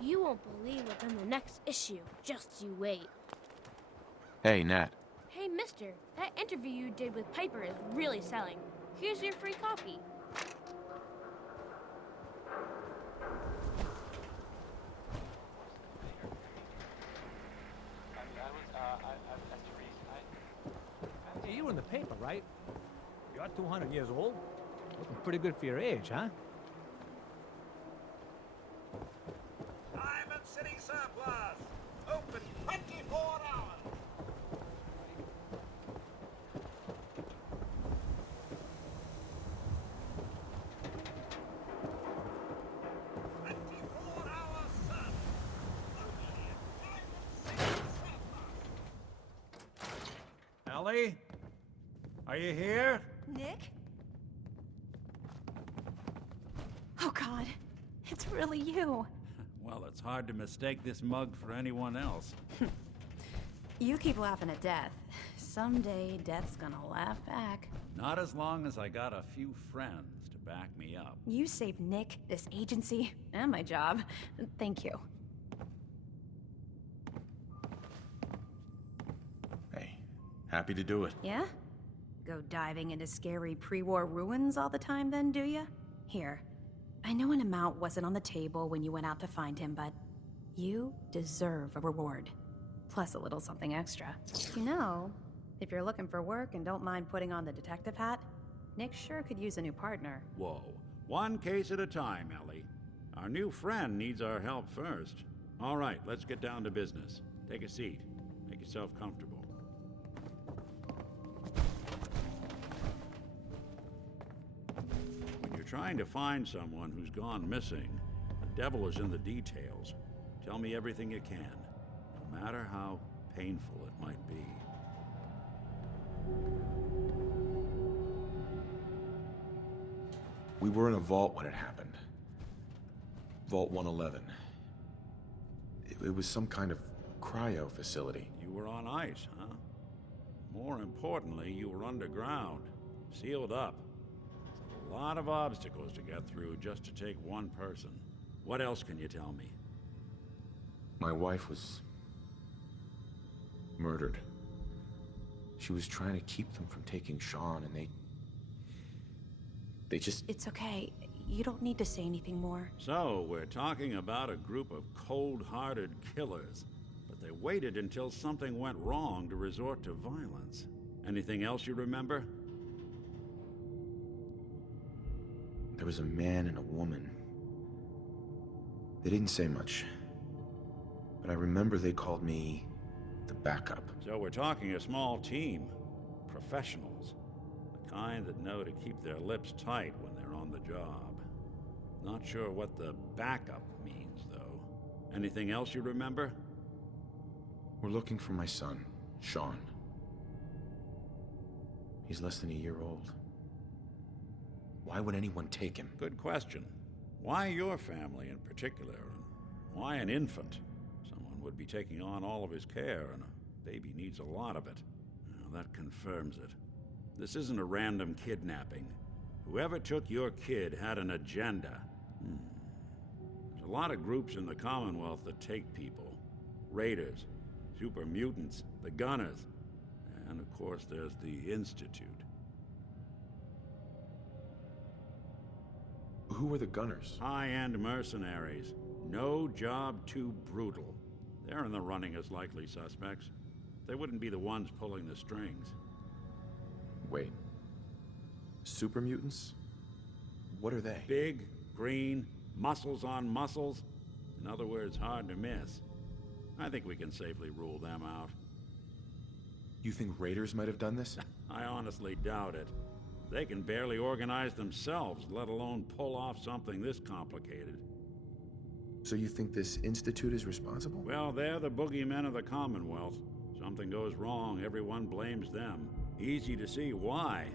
You won't believe what's in the next issue. Just you wait. Hey, Nat. Hey, mister, that interview you did with Piper is really selling. Here's your free copy. Hey, you were in the paper, right? You're 200 years old. Looking pretty good for your age, huh? Diamond City Surplus! Open 24 hours! Ellie? Are you here? Nick? Oh, God. It's really you. Well, it's hard to mistake this mug for anyone else. You keep laughing at death. Someday, death's gonna laugh back. Not as long as I got a few friends to back me up. You saved Nick, this agency, and my job. Thank you. Hey, happy to do it. Yeah? Go diving into scary pre-war ruins all the time then, do ya? Here. I know an amount wasn't on the table when you went out to find him, but you deserve a reward. Plus a little something extra. You know, if you're looking for work and don't mind putting on the detective hat, Nick sure could use a new partner. Whoa. One case at a time, Ellie. Our new friend needs our help first. All right, let's get down to business. Take a seat. Make yourself comfortable. When you're trying to find someone who's gone missing, the devil is in the details. Tell me everything you can, no matter how painful it might be. We were in a vault when it happened. Vault 111. It was some kind of cryo facility. You were on ice, huh? More importantly, you were underground, sealed up. A lot of obstacles to get through just to take one person. What else can you tell me? My wife was murdered. She was trying to keep them from taking Sean, and they just... It's okay. You don't need to say anything more. So, we're talking about a group of cold-hearted killers, but they waited until something went wrong to resort to violence. Anything else you remember? There was a man and a woman. They didn't say much, but I remember they called me the backup. So we're talking a small team. Professionals. The kind that know to keep their lips tight when they're on the job. Not sure what the backup means, though. Anything else you remember? We're looking for my son, Sean. He's less than a year old. Why would anyone take him? Good question. Why your family in particular? And why an infant? Someone would be taking on all of his care, and a baby needs a lot of it. Well, that confirms it. This isn't a random kidnapping. Whoever took your kid had an agenda. There's a lot of groups in the Commonwealth that take people. Raiders, super mutants, the Gunners, and of course there's the Institute. Who were the Gunners? High-end mercenaries. No job too brutal. They're in the running as likely suspects. They wouldn't be the ones pulling the strings. Wait. Super mutants? What are they? Big, green, muscles on muscles. In other words, hard to miss. I think we can safely rule them out. You think raiders might have done this? I honestly doubt it. They can barely organize themselves, let alone pull off something this complicated. So you think this Institute is responsible? Well, they're the boogeymen of the Commonwealth. Something goes wrong, everyone blames them. Easy to see why.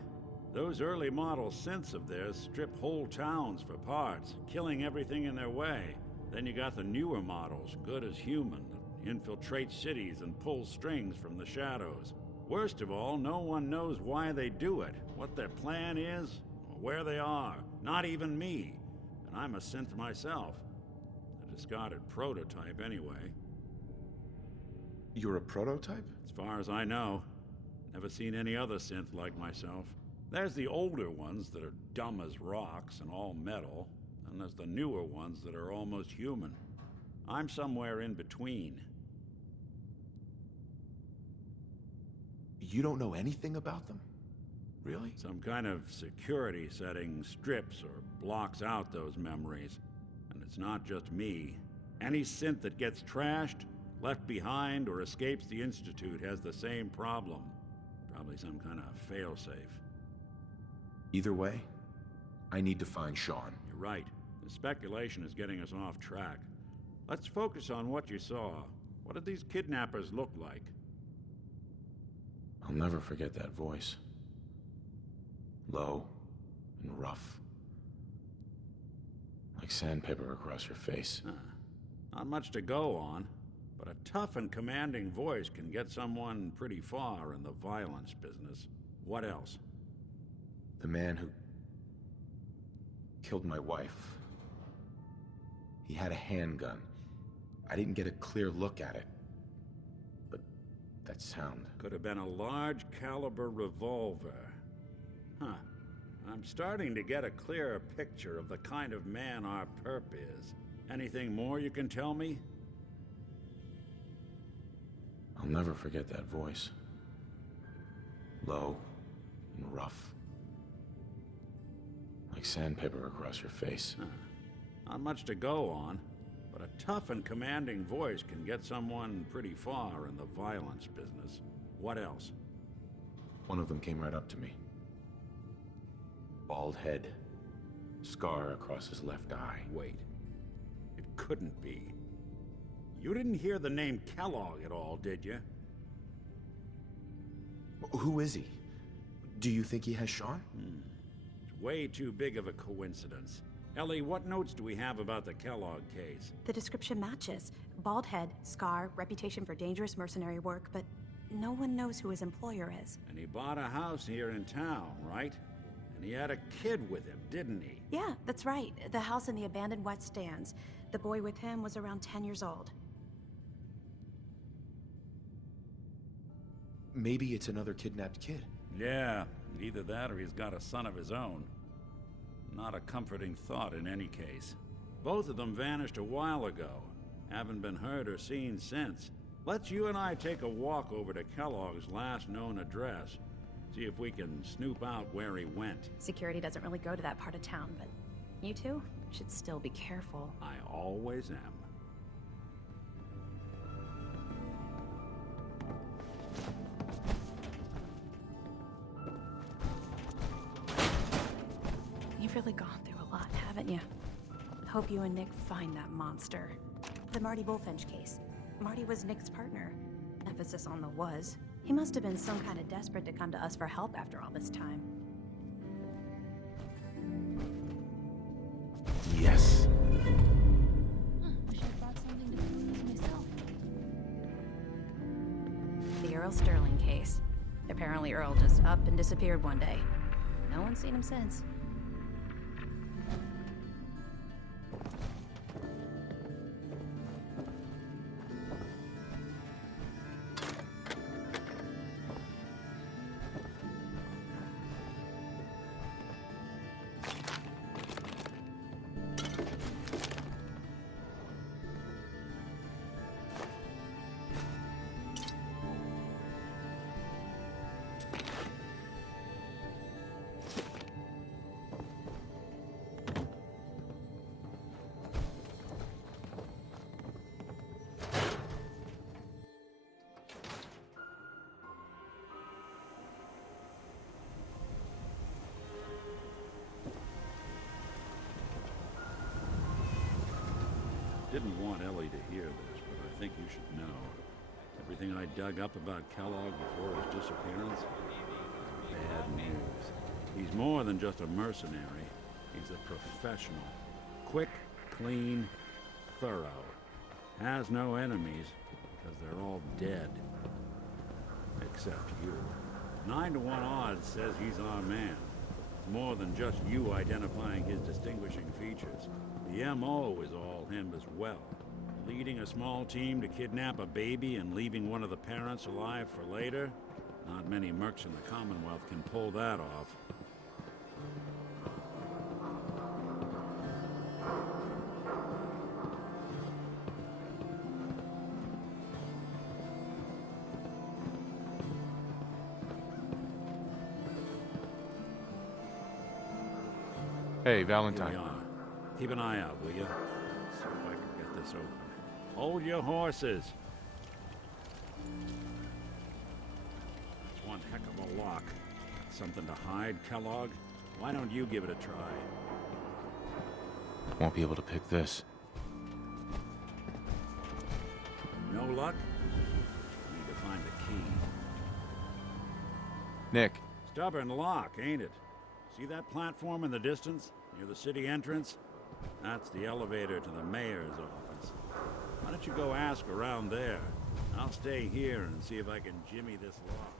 Those early model synths of theirs strip whole towns for parts, killing everything in their way. Then you got the newer models, good as human, that infiltrate cities and pull strings from the shadows. Worst of all, no one knows why they do it, what their plan is, or where they are. Not even me. And I'm a synth myself. A discarded prototype, anyway. You're a prototype? As far as I know. Never seen any other synth like myself. There's the older ones that are dumb as rocks and all metal, and there's the newer ones that are almost human. I'm somewhere in between. You don't know anything about them? Really? Some kind of security setting strips or blocks out those memories. And it's not just me. Any synth that gets trashed, left behind, or escapes the Institute has the same problem. Probably some kind of failsafe. Either way, I need to find Sean. You're right. The speculation is getting us off track. Let's focus on what you saw. What did these kidnappers look like? I'll never forget that voice. Low and rough. Like sandpaper across your face. Not much to go on, but a tough and commanding voice can get someone pretty far in the violence business. What else? The man who killed my wife. He had a handgun. I didn't get a clear look at it. But that sound. Could have been a large caliber revolver. Huh. I'm starting to get a clearer picture of the kind of man our perp is. Anything more you can tell me? I'll never forget that voice. Low and rough. Like sandpaper across your face. Not much to go on, but a tough and commanding voice can get someone pretty far in the violence business. What else? One of them came right up to me. Bald head. Scar across his left eye. Wait. It couldn't be. You didn't hear the name Kellogg at all, did you? Who is he? Do you think he has Sean? It's way too big of a coincidence. Ellie, what notes do we have about the Kellogg case? The description matches. Bald head, scar, reputation for dangerous mercenary work, but no one knows who his employer is. And he bought a house here in town, right? And he had a kid with him, didn't he? Yeah, that's right. The house in the abandoned West Stands. The boy with him was around 10 years old. Maybe it's another kidnapped kid. Yeah, either that or he's got a son of his own. Not a comforting thought in any case. Both of them vanished a while ago. Haven't been heard or seen since. Let's you and I take a walk over to Kellogg's last known address. See if we can snoop out where he went. Security doesn't really go to that part of town, but you two should still be careful. I always am. You've really gone through a lot, haven't you? Hope you and Nick find that monster. The Marty Bullfinch case. Marty was Nick's partner. Emphasis on the was. He must have been some kind of desperate to come to us for help after all this time. Yes. I should have brought something to clean myself. The Earl Sterling case. Apparently Earl just up and disappeared one day. No one's seen him since. Didn't want Ellie to hear this, but I think you should know. Everything I dug up about Kellogg before his disappearance is bad news. He's more than just a mercenary. He's a professional. Quick, clean, thorough. Has no enemies, because they're all dead. Except you. 9 to 1 odds says he's our man. It's more than just you identifying his distinguishing features. The M.O. is all him as well. Leading a small team to kidnap a baby and leaving one of the parents alive for later? Not many mercs in the Commonwealth can pull that off. Hey, Here Valentine. we are. Keep an eye out, will you? See if I can get this open. Hold your horses. That's one heck of a lock. Something to hide, Kellogg? Why don't you give it a try? Won't be able to pick this. No luck? Need to find a key. Nick, Stubborn lock, ain't it? See that platform in the distance, near the city entrance? That's the elevator to the mayor's office. Why don't you go ask around there? I'll stay here and see if I can jimmy this lock.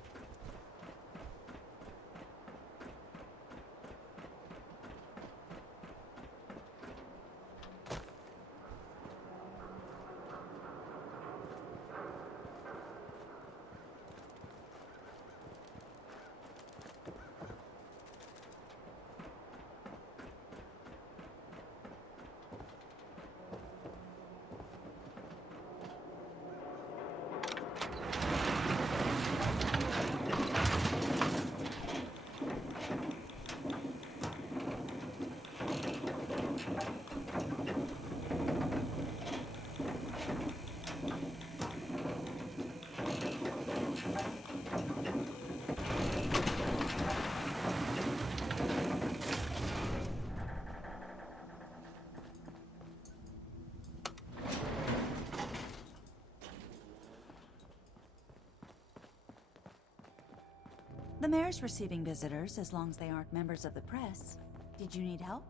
The mayor's receiving visitors as long as they aren't members of the press. Did you need help?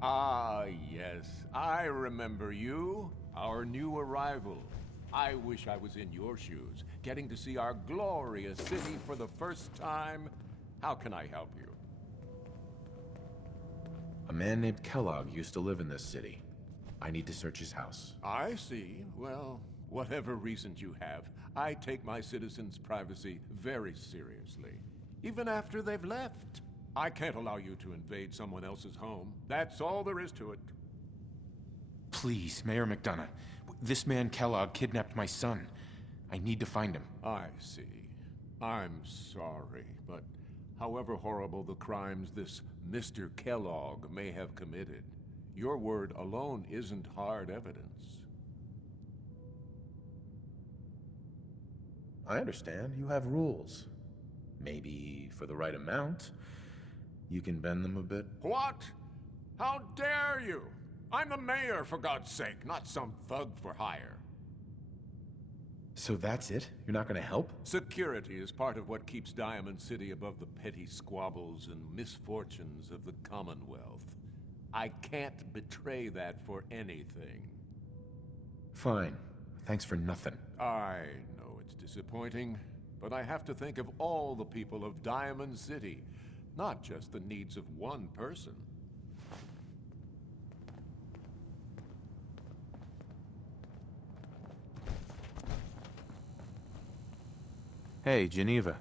Ah, yes. I remember you. Our new arrival. I wish I was in your shoes, getting to see our glorious city for the first time. How can I help you? a man named Kellogg used to live in this city. I need to search his house. I see. Well, whatever reasons you have, I take my citizens' privacy very seriously. Even after they've left. I can't allow you to invade someone else's home. That's all there is to it. Please, Mayor McDonough. This man Kellogg kidnapped my son. I need to find him. I see. I'm sorry, but however horrible the crimes this Mr. Kellogg may have committed, your word alone isn't hard evidence. I understand. You have rules. Maybe for the right amount, you can bend them a bit. What? How dare you? I'm the mayor, for God's sake, not some thug for hire. So that's it? You're not gonna help? Security is part of what keeps Diamond City above the petty squabbles and misfortunes of the Commonwealth. I can't betray that for anything. Fine. Thanks for nothing. I know it's disappointing, but I have to think of all the people of Diamond City, not just the needs of one person. Hey, Geneva.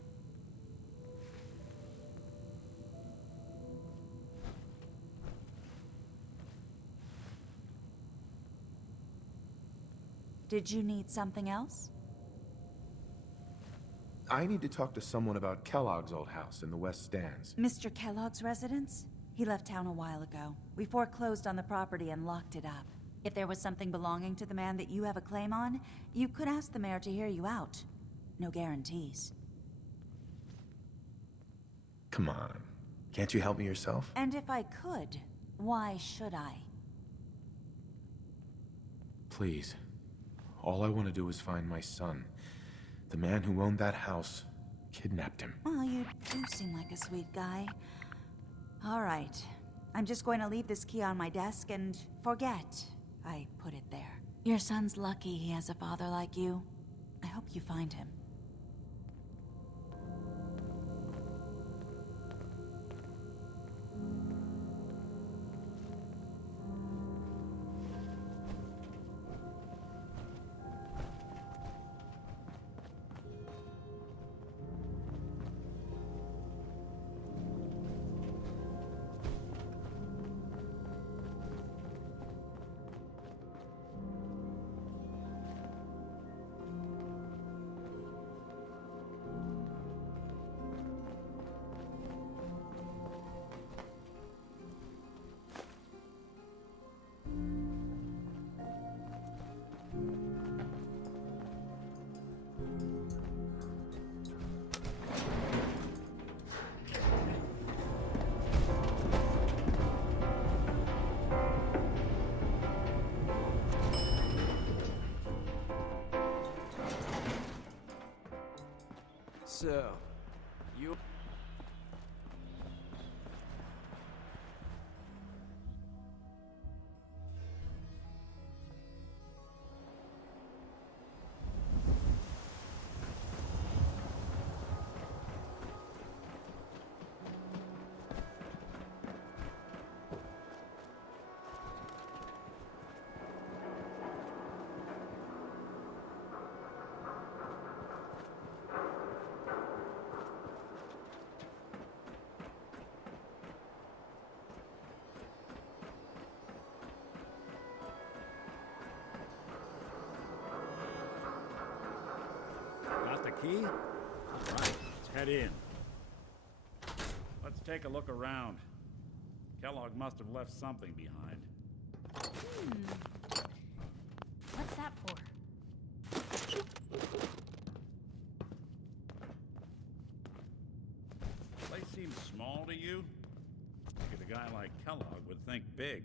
Did you need something else? I need to talk to someone about Kellogg's old house in the West Stands. Mr. Kellogg's residence? He left town a while ago. We foreclosed on the property and locked it up. If there was something belonging to the man that you have a claim on, you could ask the mayor to hear you out. No guarantees. Come on. Can't you help me yourself? And if I could, why should I? Please. All I want to do is find my son. The man who owned that house kidnapped him. Well, you do seem like a sweet guy. All right. I'm just going to leave this key on my desk and forget I put it there. Your son's lucky he has a father like you. I hope you find him. So, you... Got the key? All right, let's head in. Let's take a look around. Kellogg must have left something behind. What's that for? Place seems small to you? Because a guy like Kellogg would think big.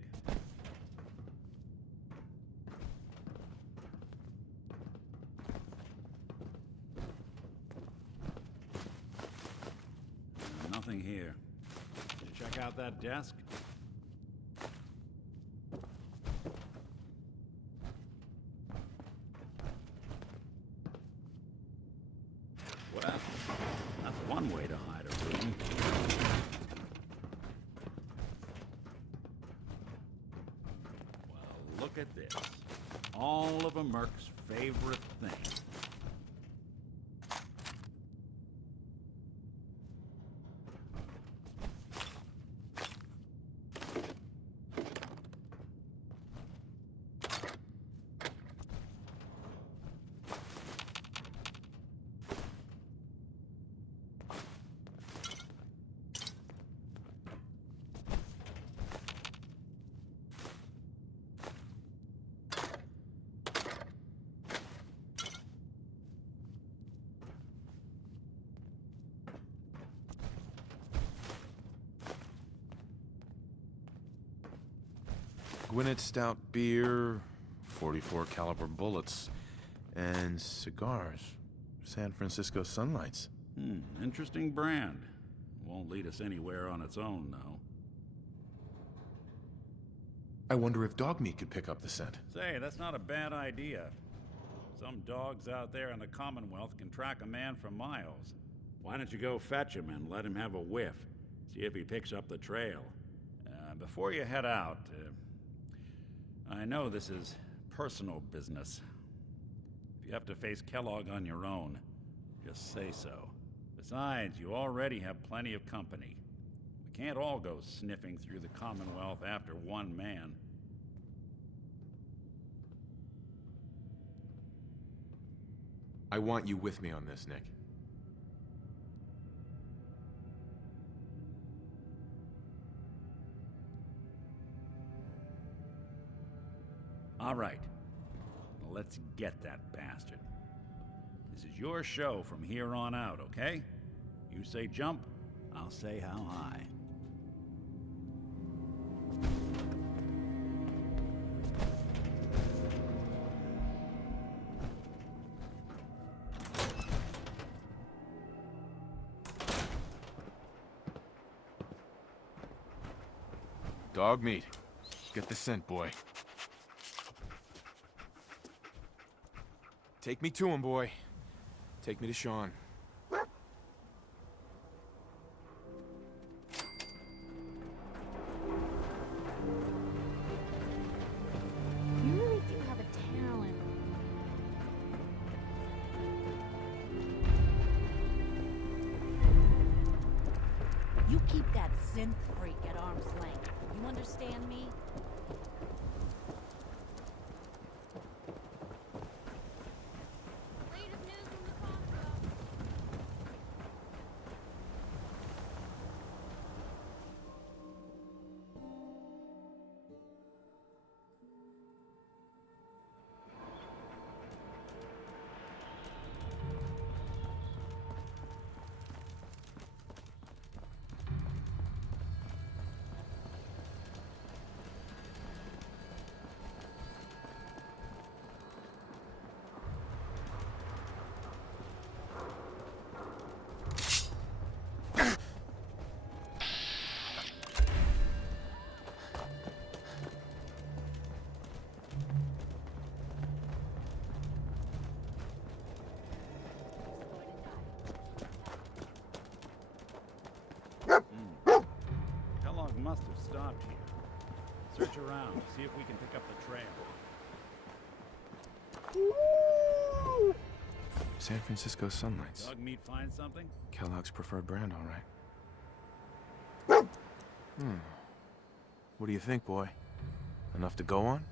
Nothing here. Did you check out that desk? Well, that's one way to hide a room. Well, look at this. All of a Merc's favorite thing. Gwinnett Stout beer, 44 caliber bullets, and cigars. San Francisco Sunlights. Interesting brand. Won't lead us anywhere on its own, though. I wonder if dog meat could pick up the scent. Say, that's not a bad idea. Some dogs out there in the Commonwealth can track a man for miles. Why don't you go fetch him and let him have a whiff? See if he picks up the trail. Before you head out, I know this is personal business. If you have to face Kellogg on your own, just say so. Besides, you already have plenty of company. We can't all go sniffing through the Commonwealth after one man. I want you with me on this, Nick. All right. Let's get that bastard. This is your show from here on out, okay? You say jump, I'll say how high. Dog meat. Get the scent, boy. Take me to him, boy. Take me to Sean. You really do have a talent. You keep that synth freak at arm's length. You understand me? Latest news from the Congo. Kellogg must have stopped here. Search around, see if we can pick up the trail. San Francisco Sunlights. Dog meat find something? Kellogg's preferred brand, all right. What do you think, boy? Enough to go on?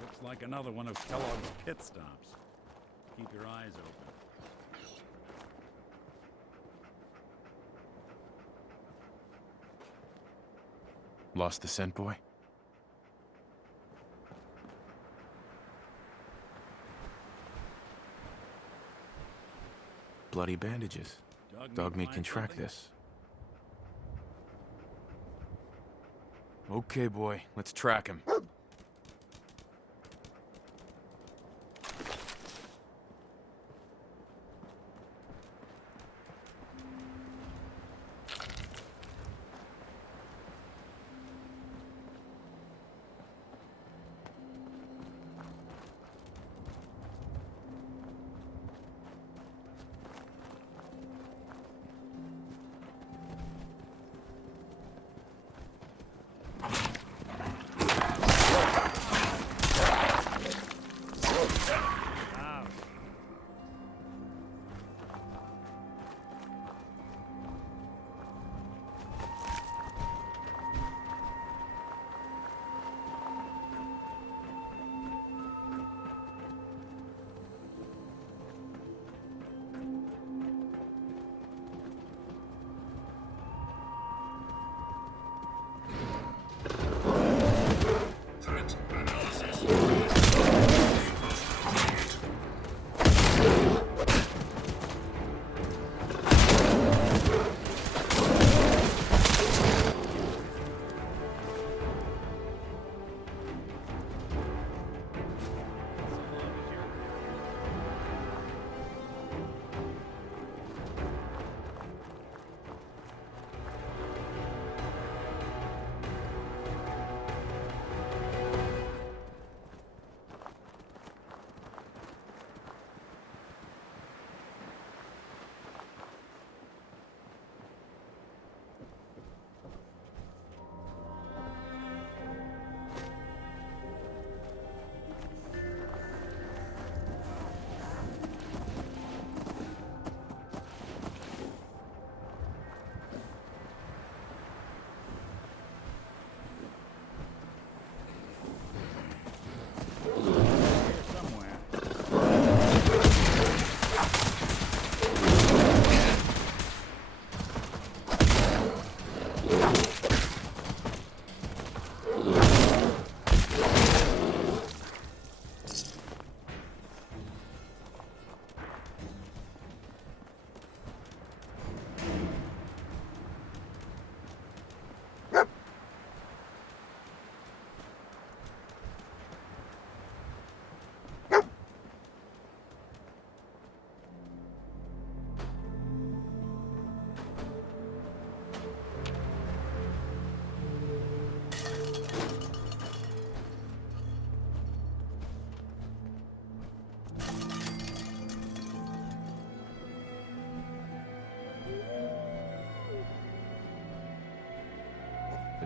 Looks like another one of Kellogg's pit stops. Keep your eyes open. Lost the scent, boy? Bloody bandages. Dog meat can track something? this. Okay, boy. Let's track him.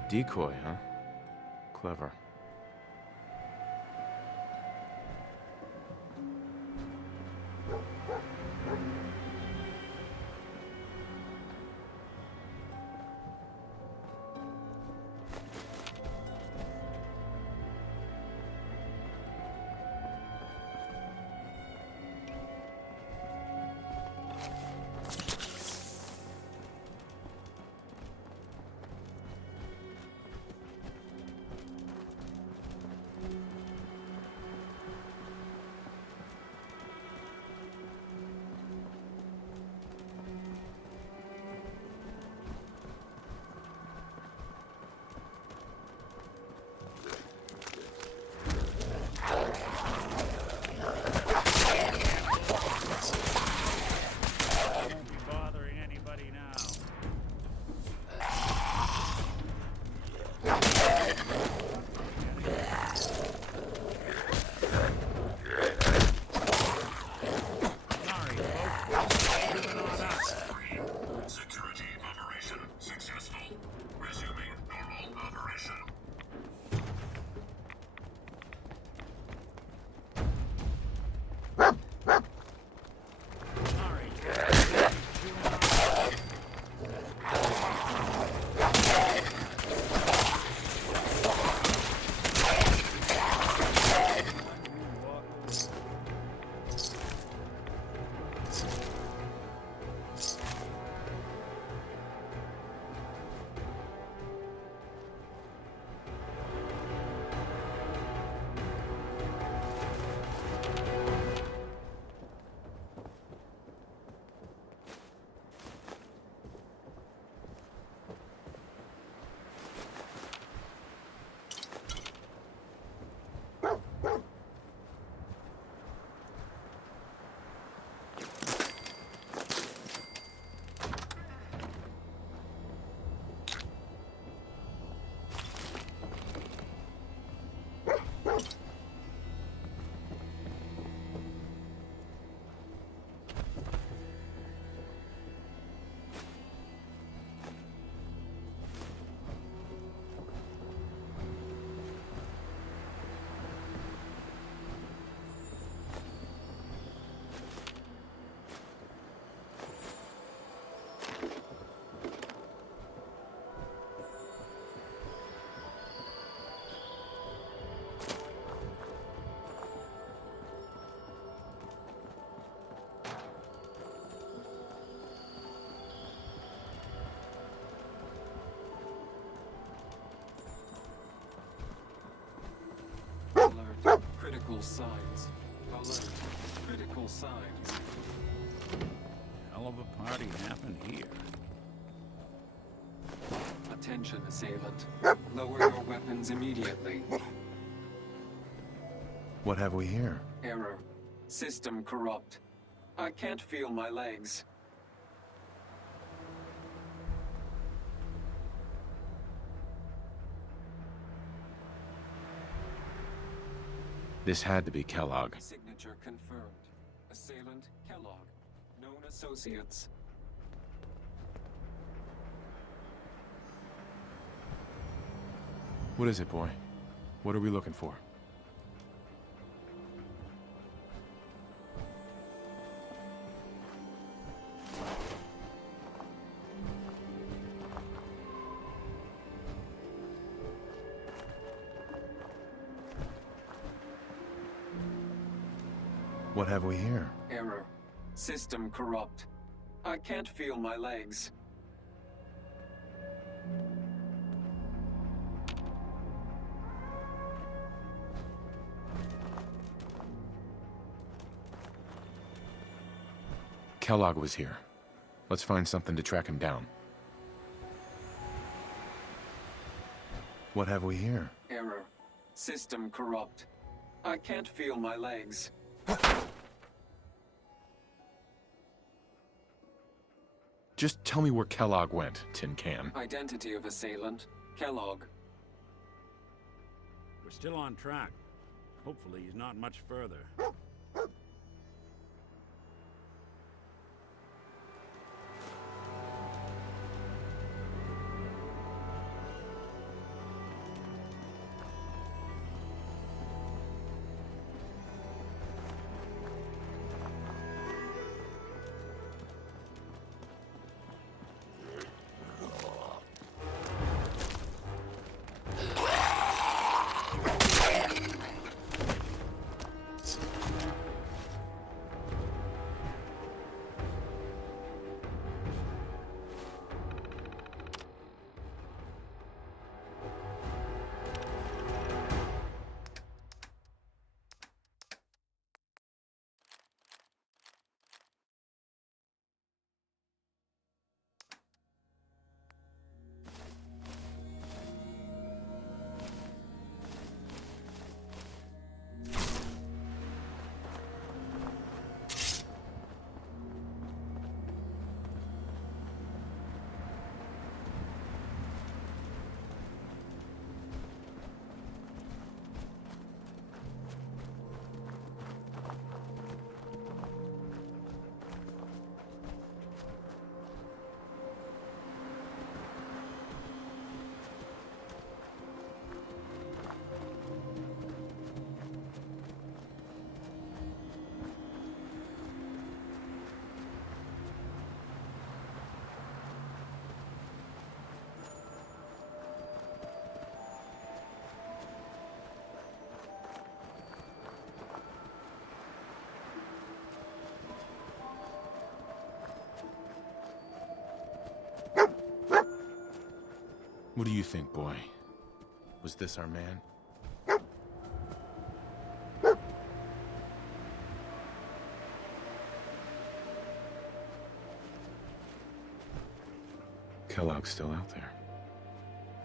Decoy, huh? Clever. Won't be bothering anybody now. Sorry, folks. Moving on up. Security operation successful. Resuming normal operation. Alert. Critical signs. Alert. Critical signs. Hell of a party happened here. Attention, assailant. Lower your weapons immediately. What have we here? Error. System corrupt. I can't feel my legs. This had to be Kellogg. Signature confirmed. Assailant Kellogg. Known associates. What is it, boy? What are we looking for? What have we here? Error. System corrupt. I can't feel my legs. Kellogg was here. Let's find something to track him down. What have we here? Error. System corrupt. I can't feel my legs. Just tell me where Kellogg went, Tin Can. Identity of assailant. Kellogg. We're still on track. Hopefully he's not much further. What do you think, boy? Was this our man? Kellogg's still out there.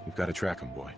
We've got to track him, boy.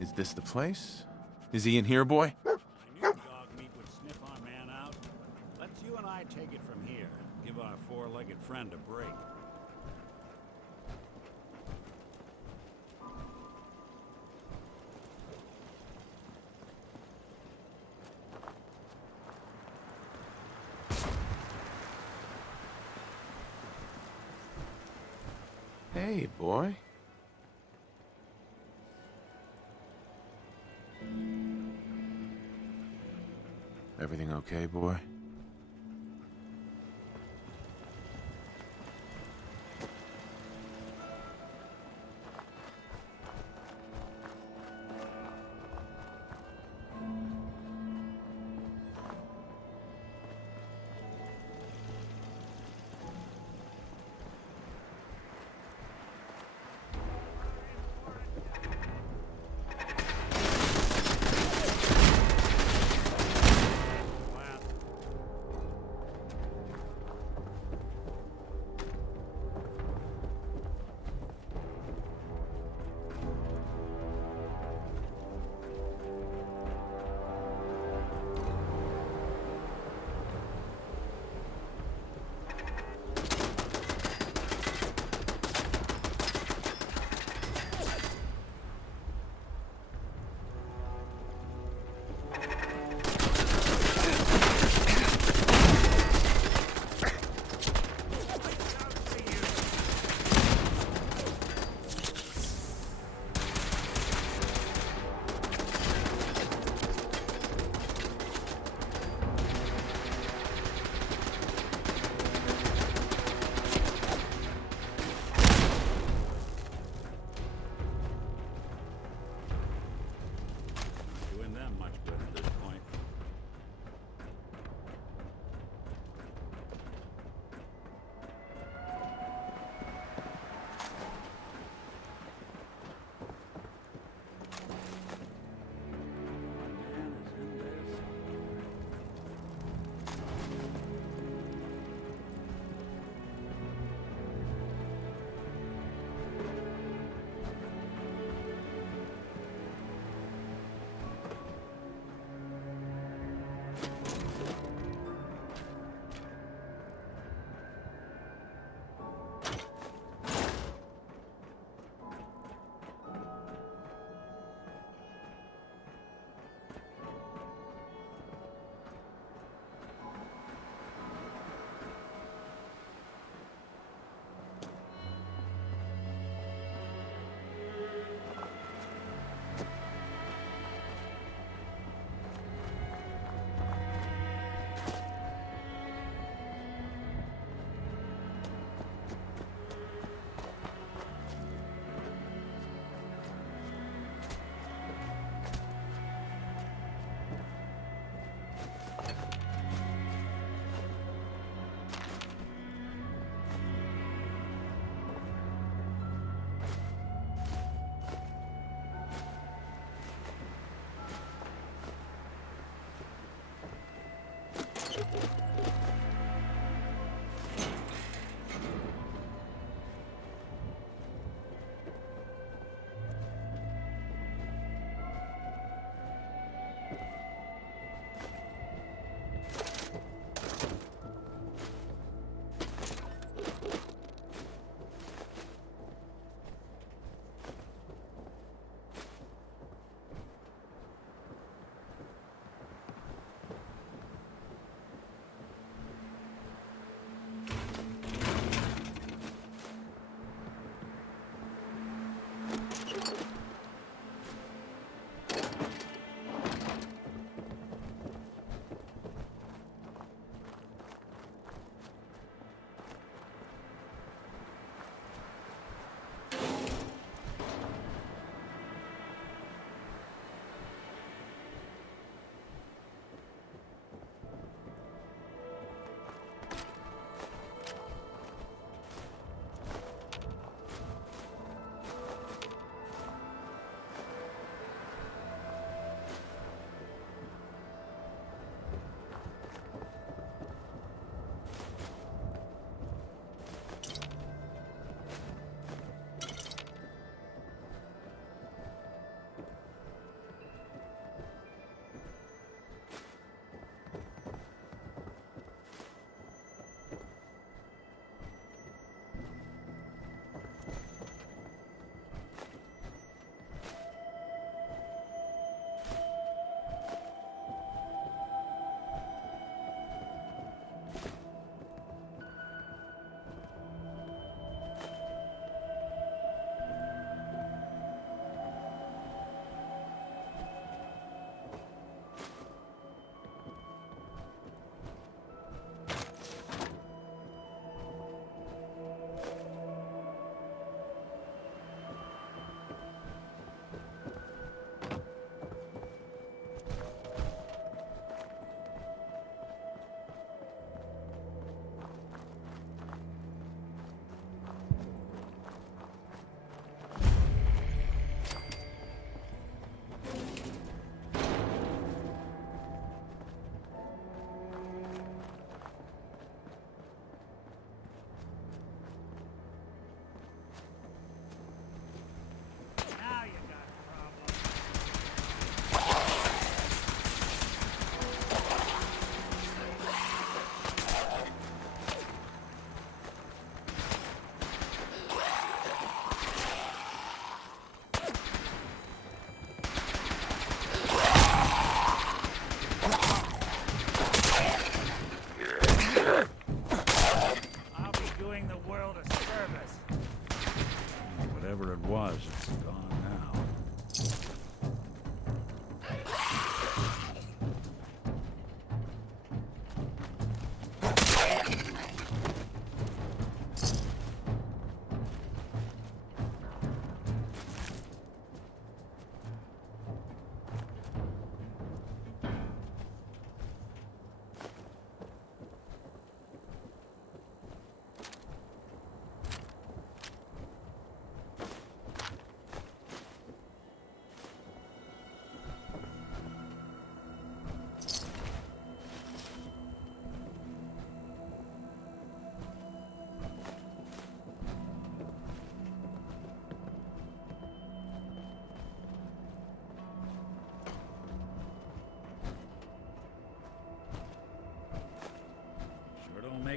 Is this the place? Is he in here, boy? I knew dog meat would sniff our man out. Let's you and I take it from here. Give our four-legged friend a break. Hey, boy. Everything okay, boy?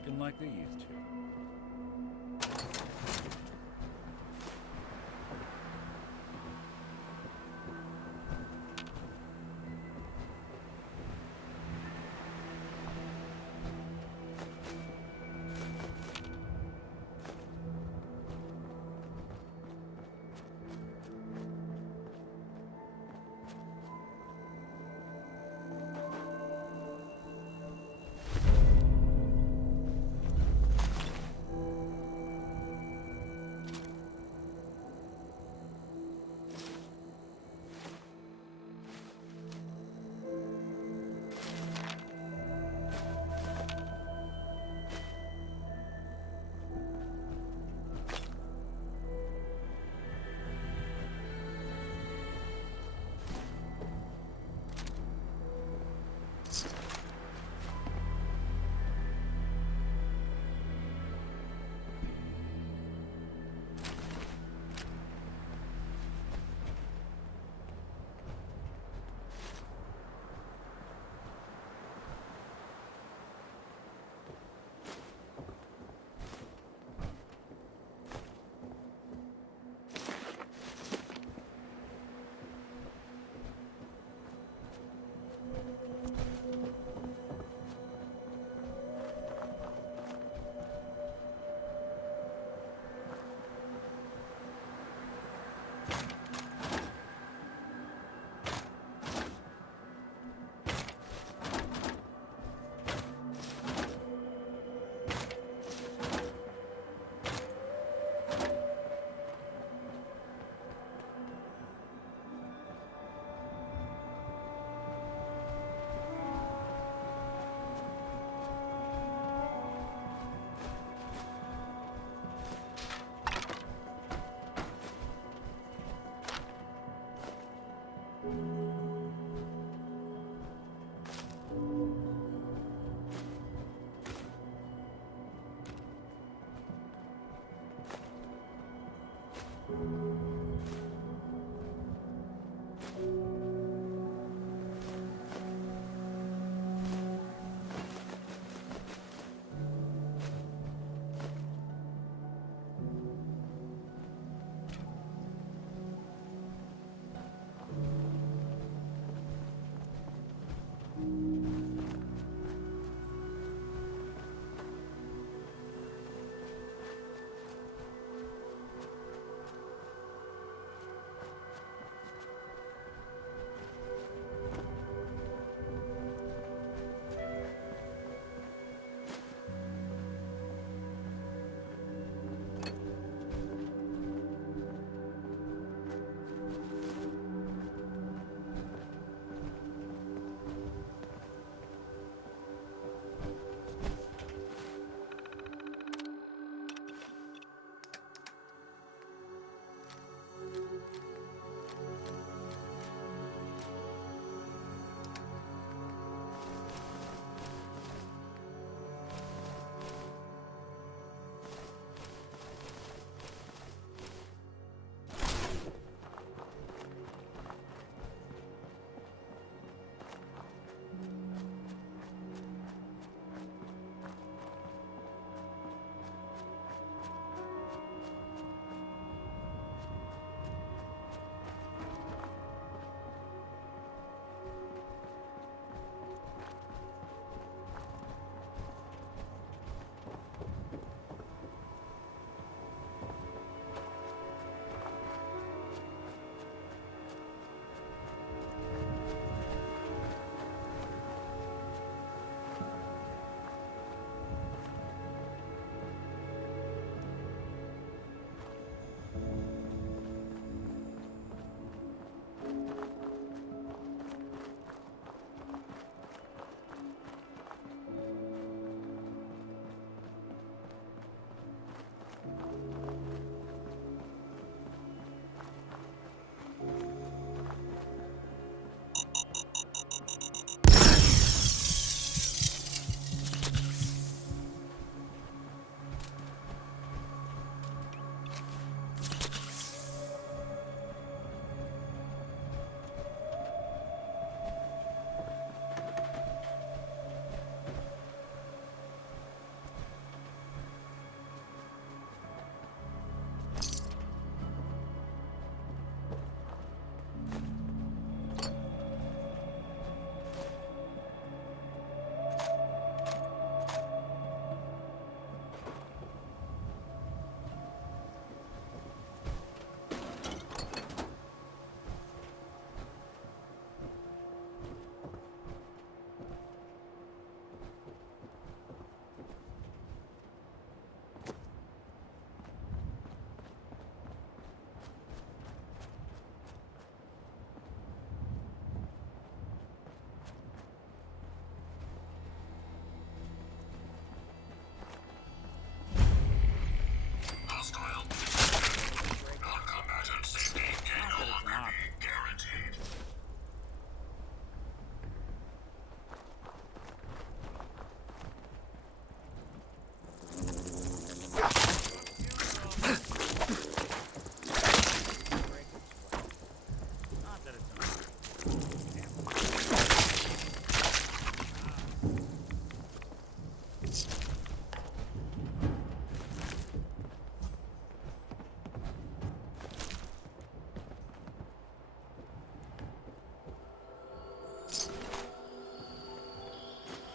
Looking like they used to.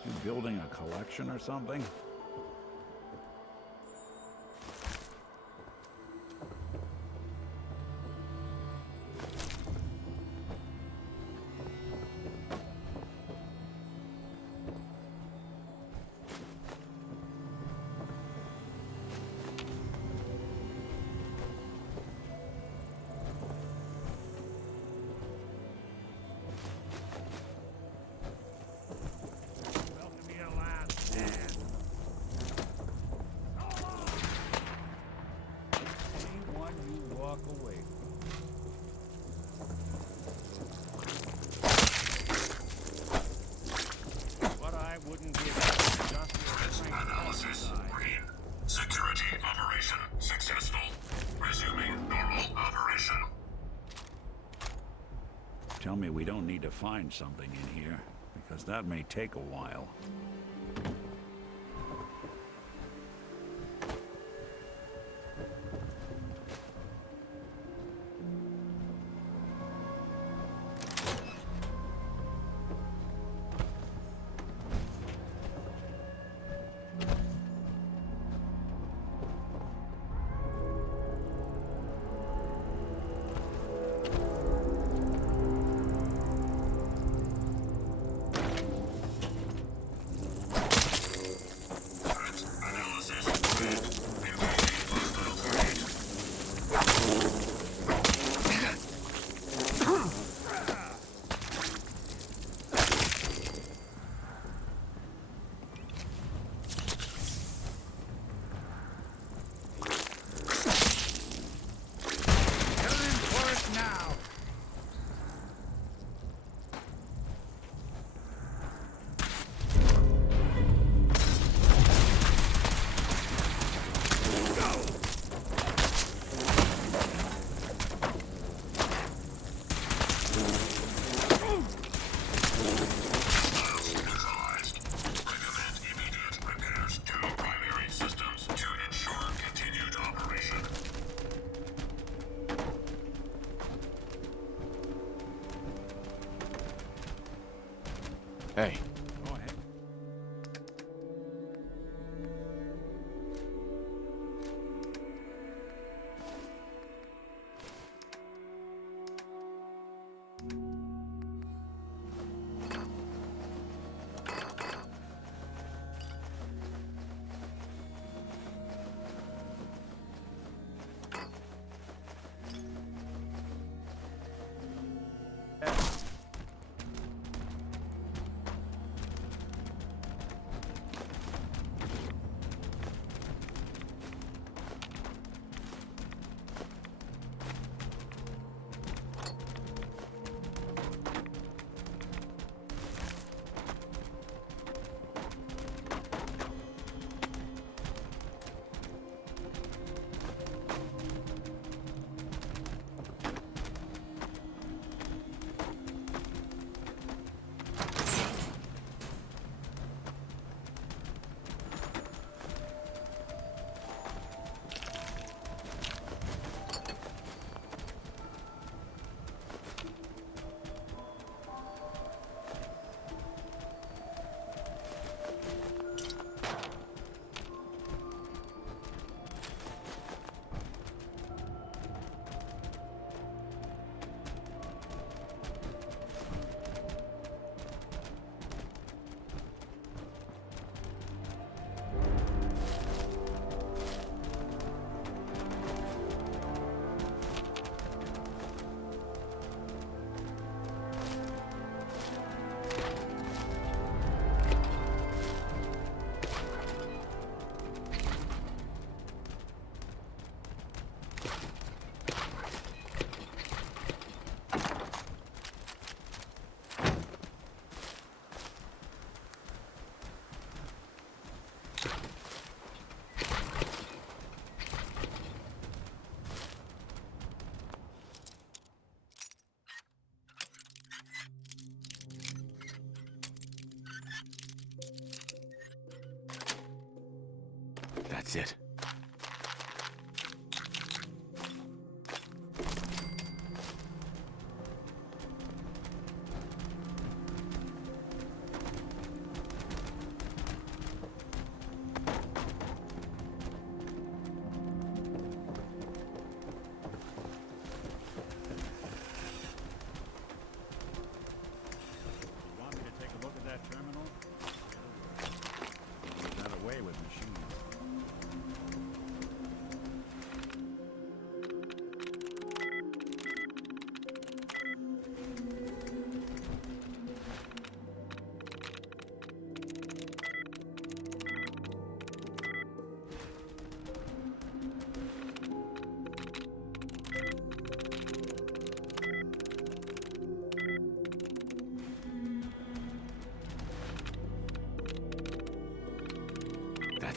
You building a collection or something? Analysis green. Security operation successful. Resuming normal operation. Tell me we don't need to find something in here, because that may take a while. Hey. Go ahead. That's it.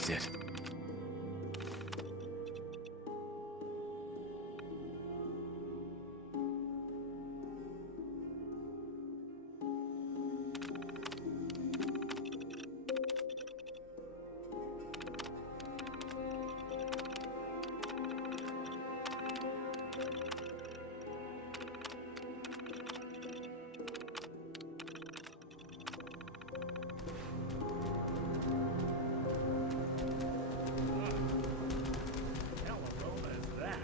That's it. Hell of aroma is that?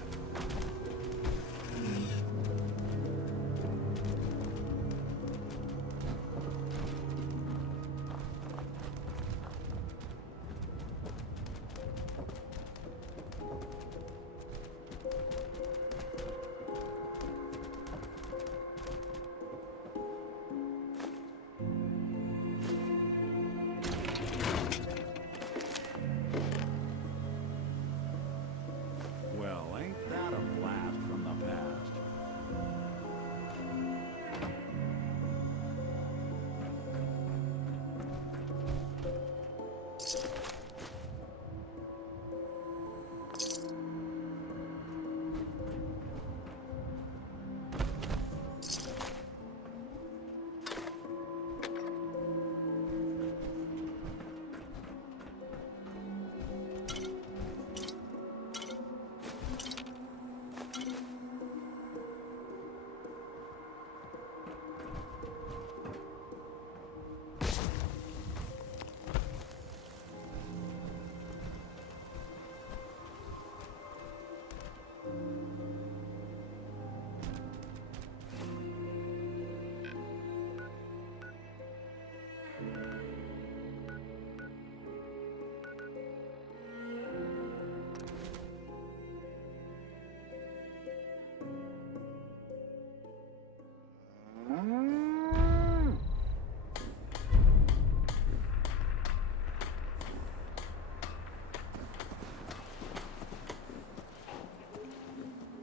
Well, ain't that a blast from the past?